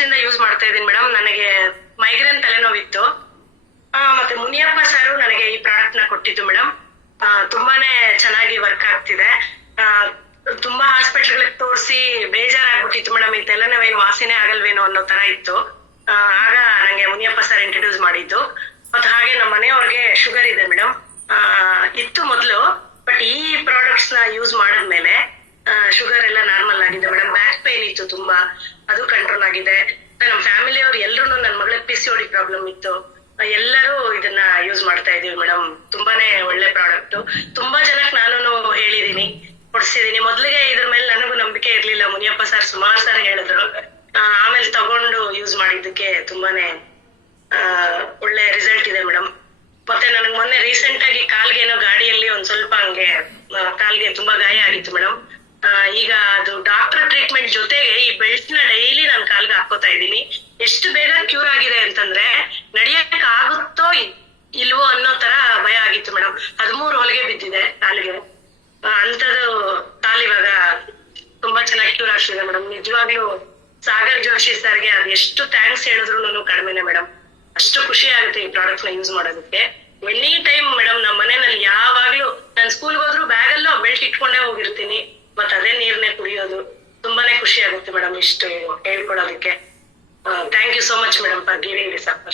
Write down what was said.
ವರ್ಷದಿಂದ ಯೂಸ್ ಮಾಡ್ತಾ ಇದ್ದೀನಿ ಮೇಡಮ್. ನನಗೆ ಮೈಗ್ರೇನ್ ತಲೆನೋವಿತ್ತು. ಮತ್ತೆ ಮುನಿಯಪ್ಪ ಸರ್ ನನಗೆ ಈ ಪ್ರಾಡಕ್ಟ್ ನ ಕೊಟ್ಟಿದ್ದು ಮೇಡಮ್. ತುಂಬಾನೇ ಚೆನ್ನಾಗಿ ವರ್ಕ್ ಆಗ್ತಿದೆ. ತುಂಬಾ ಹಾಸ್ಪಿಟಲ್ಗಳಿಗೆ ತೋರಿಸಿ ಬೇಜಾರಾಗ್ಬಿಟ್ಟಿತ್ತು ಮೇಡಮ್. ಈ ತಲೆನೋವೇನು ವಾಸಿನೇ ಆಗಲ್ವೇನೋ ಅನ್ನೋ ತರ ಇತ್ತು. ಆಗ ನಂಗೆ ಮುನಿಯಪ್ಪ ಸರ್ ಇಂಟ್ರೊಡ್ಯೂಸ್ ಮಾಡಿದ್ದು. ಮತ್ತೆ ಹಾಗೆ ನಮ್ಮ ಮನೆಯವ್ರಿಗೆ ಶುಗರ್ ಇದೆ ಮೇಡಮ್. ಇತ್ತು ಮೊದಲು, ಬಟ್ ಈ ಪ್ರಾಡಕ್ಟ್ಸ್ ನ ಯೂಸ್ ಮಾಡಿದ್ಮೇಲೆ ಶುಗರ್ ಎಲ್ಲ ನಾರ್ಮಲ್ ಆಗಿದೆ ಮೇಡಮ್. ಬ್ಯಾಕ್ ಪೇನ್ ಇತ್ತು ತುಂಬಾ, ಅದು ಕಂಟ್ರೋಲ್ ಆಗಿದೆ. ನಮ್ಮ ಫ್ಯಾಮಿಲಿ ಅವ್ರು ಎಲ್ರು ನನ್ನ ಮಗಳಿಗೆ PCOD ಪ್ರಾಬ್ಲಮ್ ಇತ್ತು. ಎಲ್ಲರೂ ಇದನ್ನ ಯೂಸ್ ಮಾಡ್ತಾ ಇದೀವಿ ಮೇಡಮ್. ತುಂಬಾನೇ ಒಳ್ಳೆ ಪ್ರಾಡಕ್ಟ್. ತುಂಬಾ ಜನಕ್ಕೆ ನಾನು ಹೇಳಿದೀನಿ, ಕೊಡ್ಸಿದೀನಿ. ಮೊದ್ಲಿಗೆ ಇದ್ರ ಮೇಲೆ ನನಗೂ ನಂಬಿಕೆ ಇರ್ಲಿಲ್ಲ. ಮುನಿಯಪ್ಪ ಸರ್ ಸುಮಾರು ಸರ್ ಹೇಳಿದ್ರು. ಆಮೇಲೆ ತಗೊಂಡು ಯೂಸ್ ಮಾಡಿದ್ದಕ್ಕೆ ತುಂಬಾನೇ ಒಳ್ಳೆ ರಿಸಲ್ಟ್ ಇದೆ ಮೇಡಮ್. ಮತ್ತೆ ನನಗೆ ಮೊನ್ನೆ ರೀಸೆಂಟ್ ಆಗಿ ಕಾಲ್ಗೆ ಏನೋ ಗಾಡಿಯಲ್ಲಿ ಒಂದ್ ಸ್ವಲ್ಪ ಹಂಗೆ ಕಾಲ್ಗೆ ತುಂಬಾ ಗಾಯ ಆಗಿತ್ತು ಮೇಡಮ್. ಈಗ ಅದು ಡಾಕ್ಟರ್ ಟ್ರೀಟ್ಮೆಂಟ್ ಜೊತೆಗೆ ಈ ಬೆಲ್ಟ್ ನ ಡೈಲಿ ನಾನು ಕಾಲ್ಗೆ ಹಾಕೋತಾ ಇದ್ದೀನಿ. ಎಷ್ಟು ಬೇಗ ಕ್ಯೂರ್ ಆಗಿದೆ ಅಂತಂದ್ರೆ ನಡಿಯಕ್ ಆಗುತ್ತೋ ಇಲ್ವೋ ಅನ್ನೋ ತರ ಭಯ ಆಗಿತ್ತು ಮೇಡಮ್. 13 ಹೊಲಿಗೆ ಬಿದ್ದಿದೆ ಕಾಲಿಗೆ. ಅಂತದ್ದು ಕಾಲ್ ಇವಾಗ ತುಂಬಾ ಚೆನ್ನಾಗಿ ಕ್ಯೂರ್ ಆಗ್ತಿದೆ ಮೇಡಮ್. ನಿಜವಾಗ್ಲೂ ಸಾಗರ್ ಜೋಶಿ ಸರ್ಗೆ ಅದು ಎಷ್ಟು ಥ್ಯಾಂಕ್ಸ್ ಹೇಳಿದ್ರು ಕಡಿಮೆನೆ ಮೇಡಮ್. ಅಷ್ಟು ಖುಷಿ ಆಗುತ್ತೆ ಈ ಪ್ರಾಡಕ್ಟ್ ನ ಯೂಸ್ ಮಾಡೋದಕ್ಕೆ. ಎನಿ ಟೈಮ್ ಮೇಡಮ್ ನಮ್ಮ ಮನೆಯಲ್ಲಿ ಯಾವಾಗ್ಲೂ ನಾನು ಸ್ಕೂಲ್ಗೆ ಹೋದ್ರು ಬ್ಯಾಗಲ್ಲೂ ಬೆಲ್ಟ್ ಇಟ್ಕೊಂಡೇ ಹೋಗಿರ್ತೀನಿ. ಮತ್ತೆ ಅದೇ ನೀರ್ನೇ ಕುಡಿಯೋದು. ತುಂಬಾನೇ ಖುಷಿ ಆಗುತ್ತೆ ಮೇಡಮ್ ಇಷ್ಟು ಹೇಳ್ಕೊಡೋದಕ್ಕೆ. Thank you so much madam for giving this opportunity.